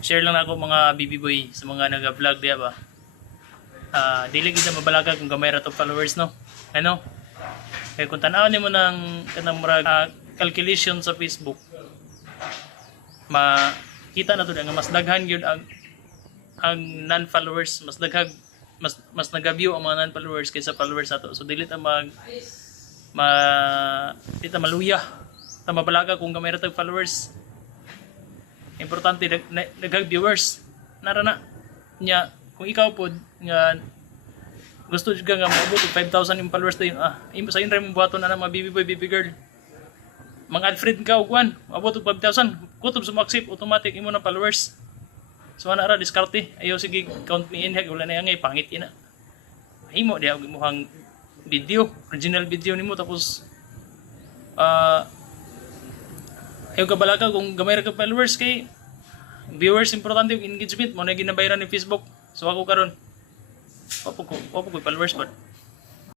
share lang ako mga BB boy sa mga naga-vlog diya ba. Dili kita mabalaga kung gamay ra to followers no. Ano? Kaya kung tanaw nimo ng kanang murag calculation sa Facebook, makita na to nga mas daghan gyud ang non-followers, mas nag-view ang mga non-followers kaysa followers nato. So dili ta dili ta maluya. Ta mabalaga kung gamay ra tag followers. Importante daghang viewers. Nara na nya kung ikaw pod nga gusto jud nga maabot og 5,000 yung followers dayon, imo sa inray mo buhaton na mga baby boy, baby girl. Mga friend ka og kuan, maabot og 5,000, kutob sa accept automatic imo na followers. So ana ra diskarte, ayaw sige count me in hag wala na angay pangit ina. Imo diha og imong video, original video nimo tapos ayaw ka balaga kung gamay ra ka followers kay viewers importante yung engagement mo na ginabayaran ni Facebook. So ako karon wapo ko followers but